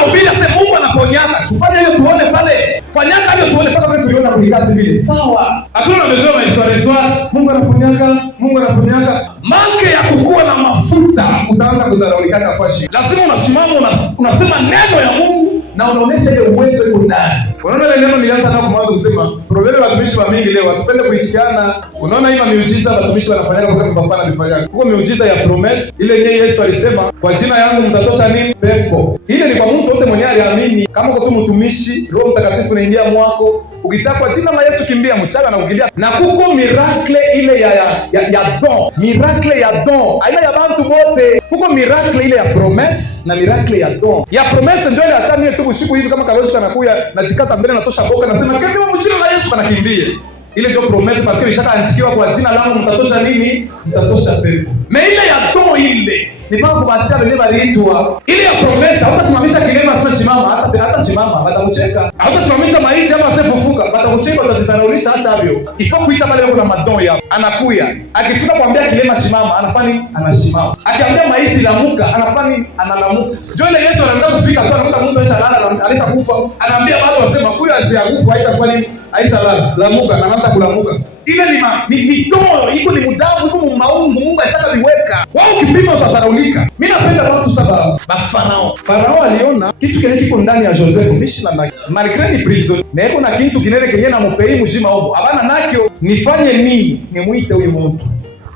anahubiri ase Mungu anaponyaka. Tufanye hiyo tuone pale. Fanyaka hiyo tuone pale vile tuliona kulikazi vile. Sawa. Hakuna mmezoea maisha. Mungu anaponyaka, Mungu anaponyaka. Mange ya kukua na mafuta utaanza kudharaulika kafashi. Lazima unasimama unasema neno ya Mungu na unaonesha ile uwezo uko ndani. Unaona ile neno nilianza nao kumwanzo kusema, problemu ya watumishi wa mingi leo watupende kuitikiana. Unaona hiyo miujiza watumishi wanafanya kwa sababu Baba anafanya. Kwa miujiza ya promise ile yenyewe Yesu alisema, kwa jina yangu mtatosha nini? Pepo. Ile ni kwa mtu wote mwenye aliamini. Kama uko tu mtumishi, Roho Mtakatifu anaingia mwako. Ukitaka kwa jina la Yesu kimbia mchana na ukimbia. Na kuko miracle ile ya don. Miracle ya don. Aina ya bantu bote. Kuko miracle ile ya promise na miracle ya don. Ya promise ndio ile atani tu usiku hivi kama Karoshi kanakuya na jikasa mbele na tosha boka nasema kama mjina la Yesu anakimbia. Ile ndio promise parce que ishaka anchikiwa kwa jina langu mtatosha nini? Mtatosha pepo. Na ile ya don ile ni pako kubatia wale waliitwa. Ile ya promise hautasimamisha kilema sasa simama hata simama batakucheka. Hautasimamisha maiti ama asifufuka batakucheka utajisaraulisha hata hivyo. Ifo kuita pale kuna madon ya anakuya. Akifika kuambia kilema simama anafanya anasimama. Akiambia maiti lamuka anafanya analamuka. Ndio ile Yesu anaanza kufika tu anakuta mtu aishalala alishakufa. Anaambia watu wasema huyu ashakufa aishafanya aishalala lamuka na anaanza kulamuka. Ile ni toa iko ni mudamu iko mumaungu Mungu ashaka viweka. Wao kipimo utazaraulika. Mimi napenda watu sababu Farao aliona kitu kile kiko ndani ya Joseph mishina na malgré ni prison. Niko na kitu kinene kenye na mpei mjima huko. Abana nakyo nifanye nini? Nimuite huyu mtu.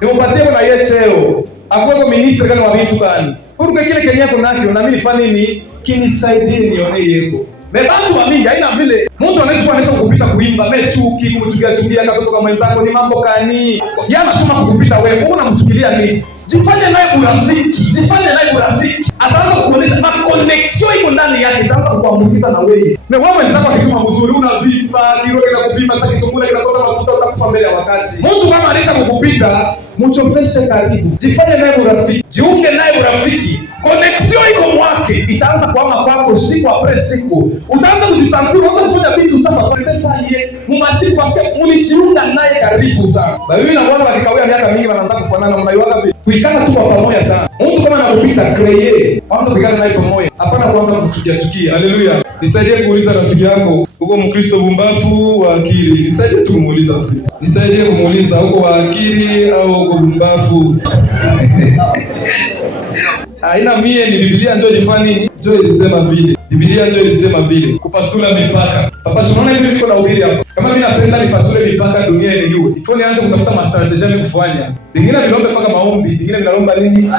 Nimpatie na yeye cheo. Akweko minister gani wa vitu gani? Kwa kile kenye yako nakyo na mimi nifanye nini? Kinisaidie nione yeko. Mebantu wa mingi haina vile mtu anaweza kuanisha kupita kuimba mechuki kumchukia katoka mwenzako ni mambo kani yana tuma kukupita wewe unamchukilia nini? Jifanye naye urafiki ataanza kukuonesha ma connection iko ndani yake itaanza kukuambukiza na wewe na wewe mwenzako akituma mzuri unavimba kiroho na kuvimba sasa kitungula kinakosa mafuta utakufa mbele ya wakati. Mtu kama anaisha kukupita mchofeshe karibu, jifanye naye urafiki, jiunge naye urafiki. Connection iko mwake itaanza kuama kwako siku apres siku. Utaanza kujisantua, unaanza kufanya vitu sana kwa pesa yeye. Mumasiku pasi mulijiunga naye karibu sana. Biblia inaona wakikawia miaka mingi wanaanza kufanana mnaiwaga vipi? Kuikana tu kwa pamoja sana. Mtu kama anakupita kreye, kwanza kuikana naye pamoja. Hapana kuanza kumchukia. Haleluya. Nisaidie kuuliza rafiki yako, uko Mkristo bumbafu wa akili? Nisaidie tu kumuuliza. Nisaidie kumuuliza uko wa akili au uko bumbafu? Aina mie ni Biblia ndio ilifanya nini? Ndio ilisema vile. Biblia ndio ilisema vile. Kupasula mipaka. Papa unaona hivi niko na ubiri hapa. Kama mimi napenda nipasule mipaka dunia inijue. Ifo nianze kutafuta mastrategy ya kufanya. Vingine vilombe mpaka maombi, vingine vinalomba nini?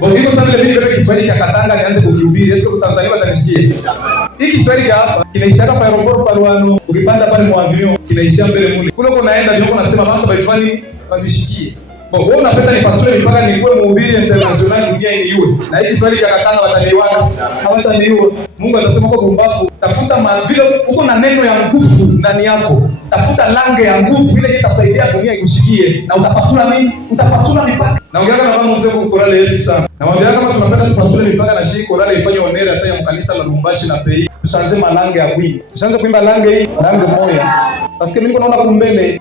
Bongo sana ile mimi bebe Kiswahili cha Katanga nianze kukihubiri. Yesu kwa Tanzania watanishikia. Hiki Kiswahili hapa kinaishia hapa aeroport Paruano. Ukipanda pale mwavion kinaishia mbele mule. Kule unaenda ndio unasema watu baifani nini? Wavishikie. Wewe unapenda nipasule mpaka nikuwe mhubiri international dunia inijue. Na hiki Kiswahili cha Katanga wataniwaka. Hawataniua. Mungu atasema kwa kumbafu, tafuta vile uko na neno ya nguvu ndani yako. Tafuta lange ya nguvu ile itasaidia dunia ikushikie na utapasula nini? Utapasula mipaka. Na ongea na mama mzee kwa korale yetu sana. Na mwambia kama tunapenda tupasule mipaka na shiko korale ifanye onere hata ya mkanisa la Lubumbashi na Pei. Tusanze malange ya kuimba. Tusanze kuimba lange hii, lange moja. Basi mimi niko naona kumbele.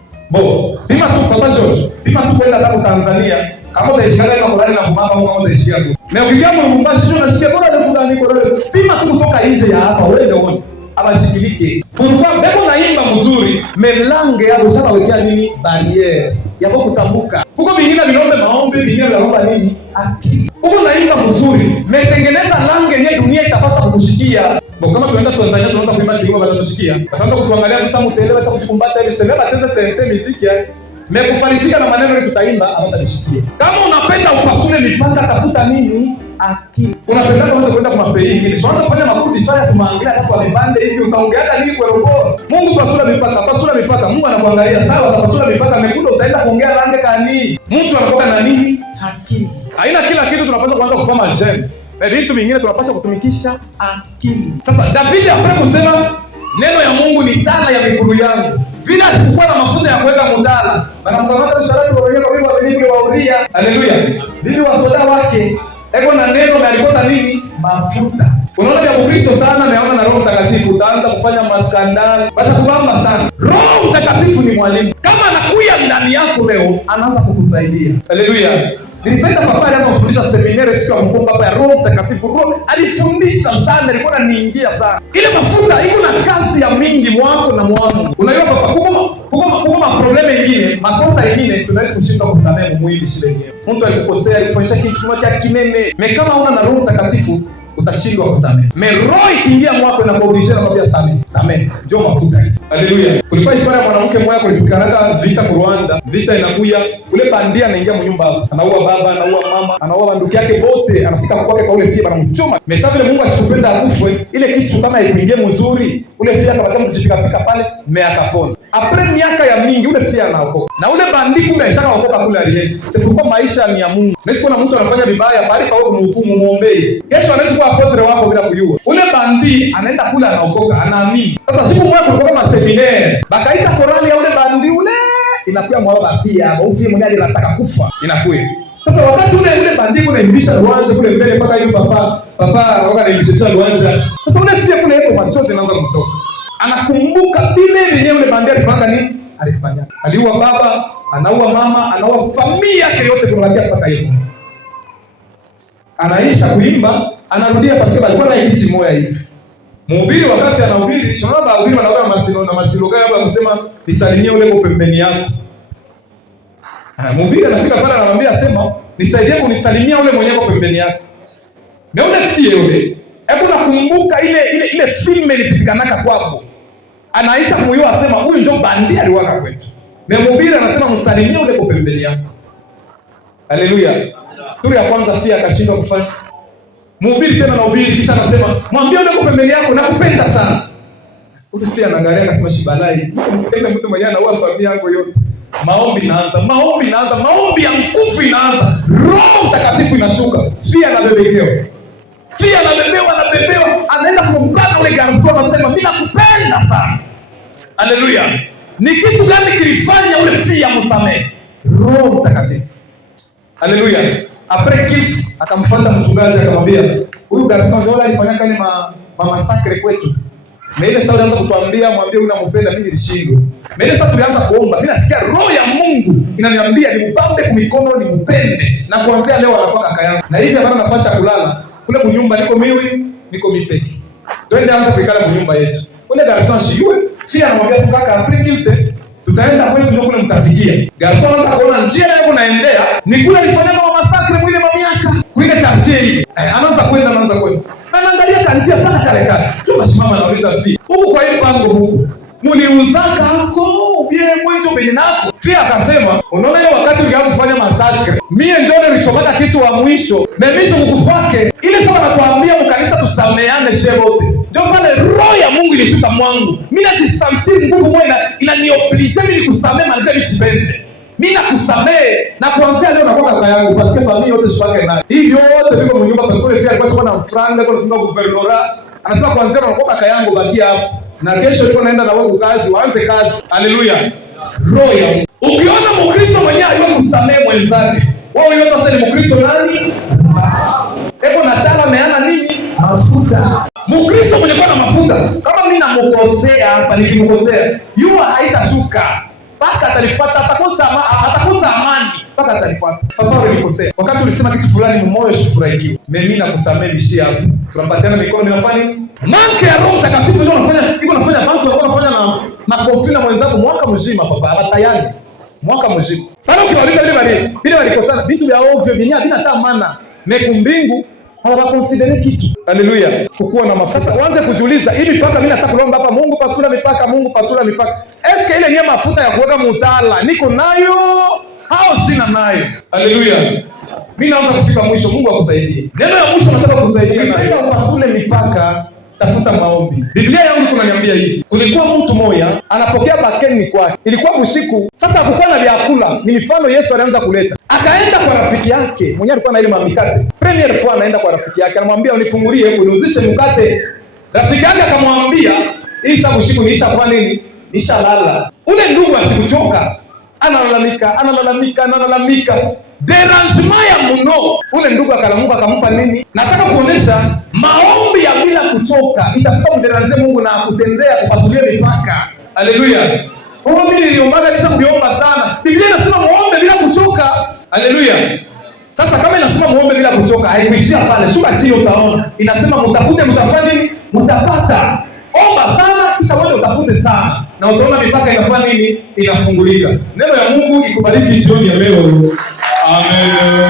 Pima tu Papa George. Pima tu kwenda hata Tanzania. Kama utaishika na korale na kumama au kama utaishika tu. Na ukikaa Lubumbashi ndio unasikia bora ni fulani korale. Pima tu kutoka nje ya hapa wewe ndio uone. Abashikilike. Pourquoi bebo naimba mzuri, melange yako shabawekea nini? Barriere. Yabo kutambuka. Huko vingine vilombe maombi, vingine vilomba nini? Akili. Huko naimba mzuri, metengeneza lange yenye dunia itapasa kukushikia. Kama tunaenda Tanzania tunaanza kuimba kilimo watatushikia. Wataanza kutuangalia tu sasa mtendele sasa kuchukumbata hivi sema bacheze sente muziki yani. Mekufarijika na maneno yetu tutaimba hawatanishikia. Kama unapenda upasule mipaka tafuta nini? Akili. Unapenda kwanza kwenda kwa mapei ingine. Tuanze kufanya makundi sana tumaangalia hata kwa vipande hivi utaongeaga nini kwa robo. Mungu pasula mipaka. Mungu anakuangalia sawa utapasula mipaka mekundo utaenda kuongea lange kani. Mtu anakoka na nini? Akili. Haina kila kitu tunapaswa kuanza kufanya jam. Na vitu vingine tunapaswa kutumikisha akili. Sasa David hapo kusema neno ya Mungu ni taa ya miguu yangu. Vile asikuwa na mafuta ya kuweka mudala. Wanamkamata msharati wa wenyewe kwa Biblia Wafilipi wa Uria. Haleluya. Bibi wa soda wake eko na neno na alikosa nini? Mafuta. Unaona vya Ukristo sana naona na Roho Mtakatifu utaanza kufanya maskandali. Watakubamba sana. Roho Mtakatifu ni mwalimu. Kama anakuja ndani yako leo anaanza kukusaidia. Haleluya. Nilipenda papa alianza kufundisha seminari siku ya Mungu, papa ya Roho Mtakatifu. Roho alifundisha sana, alikuwa ananiingia sana. Ile mafuta iko na kazi ya mingi mwako na mwangu. Unajua papa, kuko problema nyingine, makosa nyingine tunaweza kushindwa kusamehe mwili shida yenyewe. Mtu alikukosea, alikufanyisha kitu kimoja kinene. Kama una na Roho Mtakatifu utashindwa kusamehe. Roho ikiingia mwako na kuobligea nakwambia samehe. Ndio mafuta hii. Haleluya. Kulikuwa historia ya mwanamke mmoja kulipikana vita kwa Rwanda. Vita inakuja, ule bandia anaingia mnyumba hapo. Anaua baba, anaua mama, anaua ndugu yake wote, anafika kwake kwa ule fia anamchoma. Mesa vile Mungu ashikupenda akufwe, ile kisu kama ikuingie mzuri, ule fia akabaki mkijipika pale, akapona. Apre miaka ya mingi ule fia anaokoka. Na ule bandia kumbe alishakaokoka kule aliye. Sikuwa maisha ni ya Mungu. Nesi kuna mtu anafanya vibaya, bali kwa kumhukumu muombee. Kesho anaweza kuwa apotre wako bila kujua. Ule bandi anaenda kula anaokoka, anaamini. Sasa siku moja kulikuwa maseminari. Bakaita korali ya ule bandi ule inakuwa mwaba pia, au ufie mwenyewe anataka kufa. Inakuwa. Sasa wakati ule bandi kule imbisha Rwanda kule mbele mpaka yule papa anaoga na imbisha Rwanda. Sasa ule fia kule hapo machozi yanaanza kutoka. Anakumbuka vile vyenyewe ule bandi alifanya nini? Alifanya. Aliua baba, anaua mama, anaua familia yake yote kumlakia mpaka hiyo. Anaisha kuimba, anarudia paske alikuwa na kiti moja hivi. Mhubiri wakati anahubiri, shona bahubiri wanaoga masilo gani kusema nisalimie ule kwa pembeni yako. Mhubiri anafika pale anamwambia sema nisaidie kunisalimia ule mwenyewe kwa pembeni yako. Na ule fie ule, hebu nakumbuka ile film ilipitikanaka kwako. Anaisha kumuyua asema huyu ndio bandia aliwaka kwetu. Na mhubiri anasema msalimie ule kwa pembeni yako. Haleluya. Turi ya kwanza fia akashindwa kufanya. Mhubiri tena na ubiri kisha anasema mwambie ule kwa pembeni yako nakupenda sana. Ule fia anaangalia akasema shibalai. Mpenda mtu mwenyewe anaua familia yako yote. Maombi inaanza, maombi ya mkufu inaanza. Roho Mtakatifu inashuka. Fia anabebekewa. Fia anabebewa, anaenda kumbana ule garçon anasema mimi nakupenda sana. Haleluya. Ni kitu gani kilifanya ule fia msamehe? Roho Mtakatifu. Haleluya. Après kilt akamfuata mchungaji akamwambia huyu garçon ndio alifanya kale masakre kwetu. Na ile sasa alianza kutuambia mwambie unampenda, mimi nilishindwa. Na ile sasa tulianza kuomba, mimi nasikia roho ya Mungu inaniambia nimpambe kwa mikono nimpende. Na kuanzia leo anakuwa kaka yangu. Na hivi hapana nafasi ya kulala. Kule kunyumba niko mipeke. Twende anza kuikala kwa nyumba yetu. Ule garçon shiyue, fia anamwambia tukaka après kilt tutaenda kwetu ndio kule mtafikia. Garçon anaanza kuona njia yako naendea, ni kule alifanya kama masakre mwile mamiaka. Kuile kantieri. Anaanza kwenda. Na naangalia kantia paka kale. Tunasimama nauliza fia. Huko kwa hiyo pango huko. Muliuzaka huko ubie mwetu benye nako. Fia akasema, unaona hiyo wakati ulianza kufanya masakre. Mie ndio nilichomata kisu wa mwisho. Na mimi mkufake. Ile sasa nakwambia mkanisa tusameane shevote. Ndio pale roho ya Mungu ilishuka mwangu. Mimi najisamtiri nguvu moja inanioblige mimi nikusamehe malgré mishibende. Mimi nakusamehe na kuanzia leo nakuwa kaka yangu parce que familia yote shipake nayo. Hivi yote viko mnyumba parce que alikuwa shikana na franga kwa kutunga guvernora. Anasema kuanzia leo nakuwa kaka yangu bakia hapo. Na kesho niko naenda na wewe kazi, waanze kazi. Haleluya. Roho ya Mungu. Ukiona Mkristo mwenyewe aliwa kumsamehe mwenzake. Wao yote sasa ni Mkristo nani? Eko nataka meana nini? Mafuta. Mkristo mwenye kwa na mafuta. Kama mimi namkosea hapa nikimkosea, yua haitashuka. Paka atalifuata, atakosa amani. Paka atalifuata. Papa ulikosea. Wakati ulisema kitu fulani mmoyo shifurahikiwa. Mimi nakusamehe nishi hapo. Tunapatiana mikono ninafanya nini? Manke ya Roho Mtakatifu ndio unafanya bantu unafanya na konfina mwenzako mwaka mzima papa. Abatayani. Mwaka mzima. Bado ukiwauliza vile walikosana, vitu vya ovyo vyenyewe havina hata maana. Mbingu hawakonsidere kitu. Haleluya. Kukuwa na mafuta. Sasa uanze kujiuliza, hii mipaka mimi nataka kuomba hapa, Mungu pasula mipaka. Eske ile nye mafuta ya kuweka mutala niko nayo au sina nayo? Haleluya. Mimi naanza kufika mwisho, Mungu akusaidie. Neno ya mwisho nataka kusaidia nayo. Pasule mipaka, tafuta maombi. Biblia yangu kunaniambia hivi. Kulikuwa mtu mmoja anapokea bakeni kwake. Ilikuwa usiku. Sasa hakukuwa na vyakula. Ni mifano Yesu alianza kuleta. Akaenda kwa rafiki yake. Mwenyewe alikuwa na ile mikate. Premier fois anaenda kwa rafiki yake. Anamwambia unifungulie hebu niuzishe mkate. Rafiki yake akamwambia, "Hii sababu usiku niishafanya nini? Nishalala." Ule ndugu asikuchoka. Analalamika. Derangement ya mno. Ule ndugu akalamuka akampa nini? Nataka kuonesha maombi ya bila kuchoka itafika mderanje Mungu na akutendea kupasulia mipaka. Haleluya. Mimi niliomba nisha kuomba sana. Biblia inasema muombe bila kuchoka. Haleluya. Sasa kama inasema muombe bila kuchoka, haikuishia pale. Shuka chini utaona. Inasema mtafute, mtafanya nini? Mtapata. Omba sana kisha wewe utafute sana. Na utaona mipaka inafanya nini? Inafungulika. Neno ya Mungu ikubariki jioni ya leo. Amen.